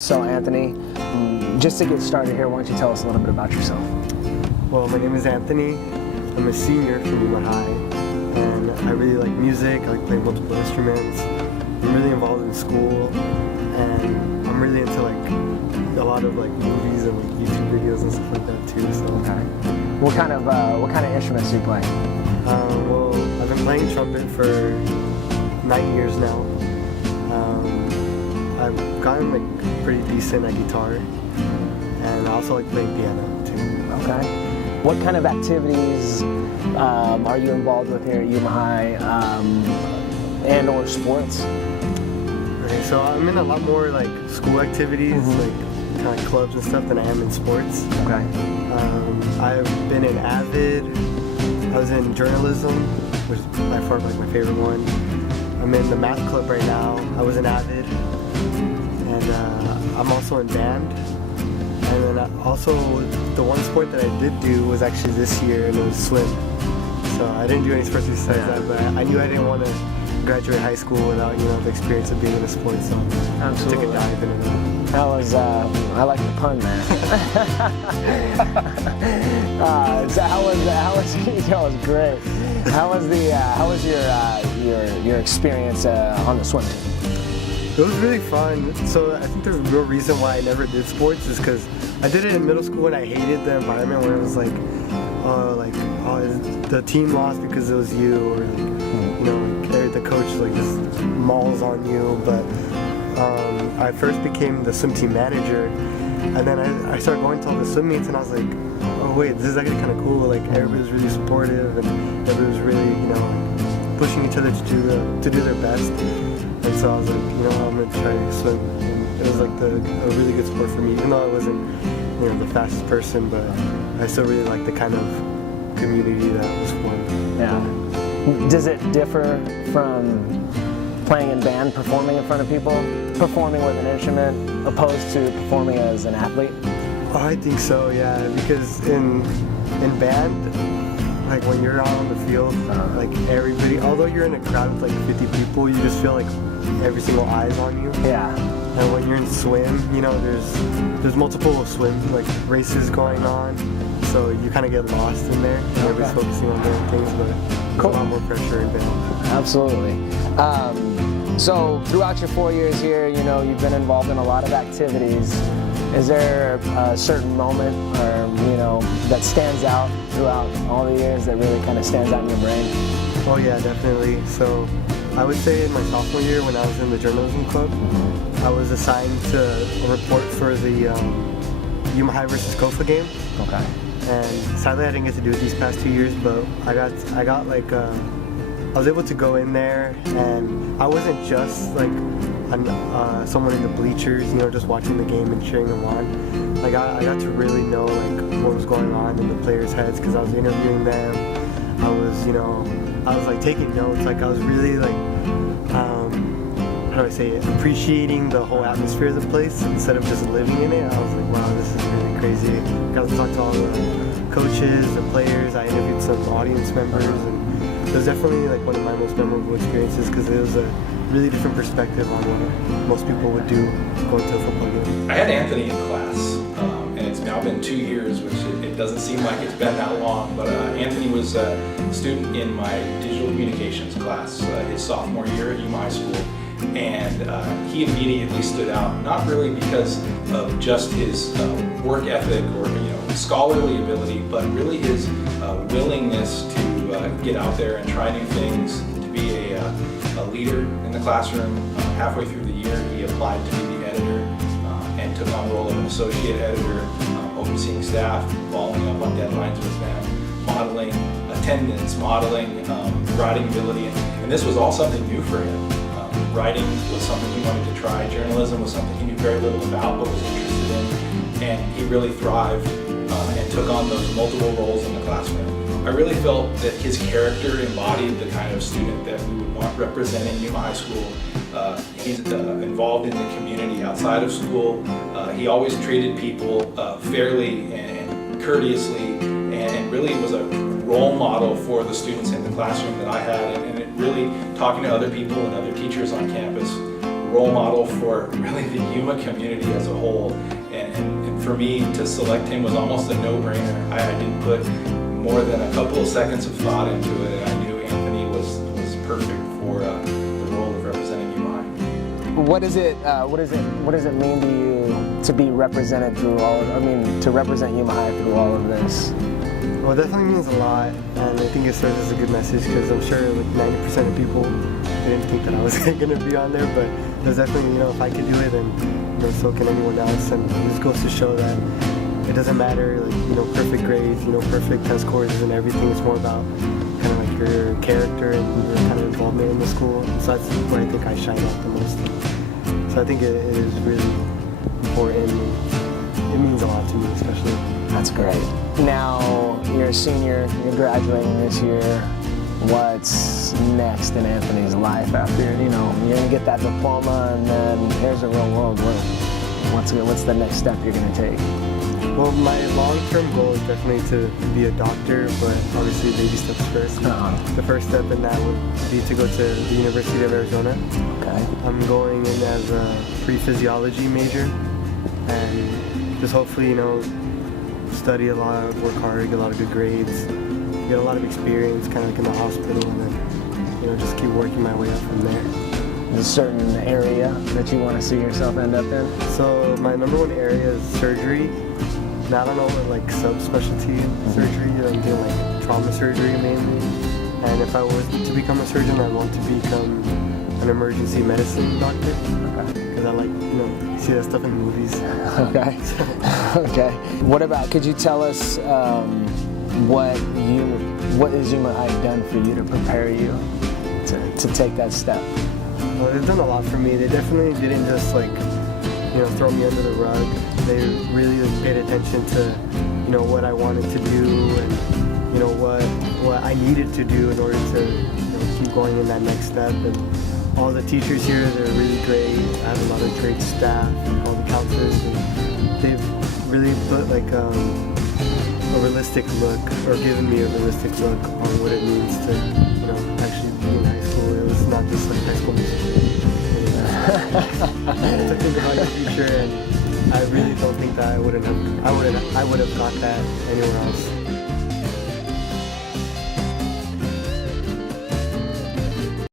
So Anthony, just to get started here, why don't you tell us a little bit about yourself? Well, my name is Anthony. I'm a senior from Yuma High, and I really like music. I like playing multiple instruments. I'm really involved in school, and I'm really into a lot of movies and YouTube videos and stuff like that too. So. Okay. What kind of instruments do you play? Well, I've been playing trumpet for 9 years now. I've gotten pretty decent at guitar, and I also like playing piano too. Okay. What kind of activities are you involved with here at Yuma High, and or sports? Okay, so I'm in a lot more school activities, kind of clubs and stuff, than I am in sports. Okay. I've been in Avid. I was in journalism, which is by far my favorite one. I'm in the math club right now. I was in Avid. And I'm also in band. And then also, the one sport that I did do was actually this year, and it was swim. So I didn't do any sports besides that, but I knew I didn't want to graduate high school without the experience of being in a sport, so I took a dive into it. That was, I like the pun there. So that was great. How was your experience on the swim team? It was really fun. So I think the real reason why I never did sports is because I did it in middle school and I hated the environment where it was the team lost because it was you, or the coach just mauls on you. But I first became the swim team manager, and then I started going to all the swim meets, and I was like, oh wait, this is actually kind of cool. Everybody was really supportive, and everybody was really pushing each other to do their best. And so I was like, I'm going to try to swim. And it was a really good sport for me, even though I wasn't, the fastest person, but I still really liked the kind of community that was formed. Yeah. Does it differ from playing in band, performing in front of people, performing with an instrument, opposed to performing as an athlete? Oh, I think so, yeah, because in band, when you're out on the field, everybody, although you're in a crowd with 50 people, you just feel every single eye's on you. Yeah. And when you're in swim, there's multiple swim races going on, so you kind of get lost in there. And everybody's focusing on their things, but there's a lot more pressure in band. Absolutely. So throughout your 4 years here, you've been involved in a lot of activities. Is there a certain moment that stands out throughout all the years that really kind of stands out in your brain? Oh yeah, definitely. So I would say in my sophomore year, when I was in the journalism club, I was assigned to report for the Yuma High versus Kofa game. Okay. And sadly I didn't get to do it these past 2 years, but I was able to go in there, and I wasn't just someone in the bleachers, just watching the game and cheering them on. I got to really know what was going on in the players' heads, because I was interviewing them. I was taking notes. I was really how do I say it? Appreciating the whole atmosphere of the place instead of just living in it. I was like, wow, this is really crazy. I got to talk to all the coaches, the players. I interviewed some audience members, and it was definitely one of my most memorable experiences, because it was a really different perspective on what most people would do going to a football game. I had Anthony in class, and it's now been 2 years, which it doesn't seem like it's been that long, but Anthony was a student in my digital communications class his sophomore year at Yuma High School, and he immediately stood out, not really because of just his work ethic or scholarly ability, but really his willingness to get out there and try new things, to be a leader in the classroom. Halfway through the year, he applied to be the editor and took on the role of an associate editor, overseeing staff, following up on deadlines with them, modeling attendance, modeling writing ability, and this was all something new for him. Writing was something he wanted to try. Journalism was something he knew very little about but was interested in, and he really thrived and took on those multiple roles in the classroom. I really felt that his character embodied the kind of student that we would want representing Yuma High School. He's involved in the community outside of school. He always treated people fairly and courteously, and really was a role model for the students in the classroom that I had, and it really, talking to other people and other teachers on campus, role model for really the Yuma community as a whole. And for me to select him was almost a no-brainer. I didn't put more than a couple of seconds of thought into it, and I knew Anthony was perfect for the role of representing Yuma. What does it mean to you to be represented through to represent Yuma High through all of this? Well, it definitely means a lot, and I think it serves as a good message because I'm sure like 90% of people didn't think that I was going to be on there, but there's definitely, if I can do it, then so can anyone else, and it just goes to show that it doesn't matter, like, perfect grades, perfect test scores and everything. It's more about kind of like your character and your kind of involvement in the school. So that's where I think I shine out the most. So I think it is really important. It means a lot to me, especially. That's great. Now, you're a senior, you're graduating this year. What's next in Anthony's life after, you're gonna get that diploma and then here's the real world. What's the next step you're gonna take? Well, my long-term goal is definitely to be a doctor, but obviously baby steps first. The first step in that would be to go to the University of Arizona. Okay. I'm going in as a pre-physiology major, and just hopefully, study a lot, work hard, get a lot of good grades, get a lot of experience kind of like in the hospital, and then, just keep working my way up from there. There's a certain area that you want to see yourself end up in? So my number one area is surgery. Now I don't know, like subspecialty surgery. I'm doing like trauma surgery mainly. And if I was to become a surgeon, I want to become an emergency medicine doctor. Because I like, see that stuff in movies. Okay. Okay. What about, could you tell us what has Yuma High done for you to prepare you to take that step? Well, they've done a lot for me. They definitely didn't just throw me under the rug. They really paid attention to, what I wanted to do and, what I needed to do in order to keep going in that next step. And all the teachers here, they're really great. I have a lot of great staff and all the counselors. And they've really put like a realistic look, or given me a realistic look on what it means to, actually be in high school. It was not just like high school musical. To think about your future, and I really don't think that I would have got that anywhere else.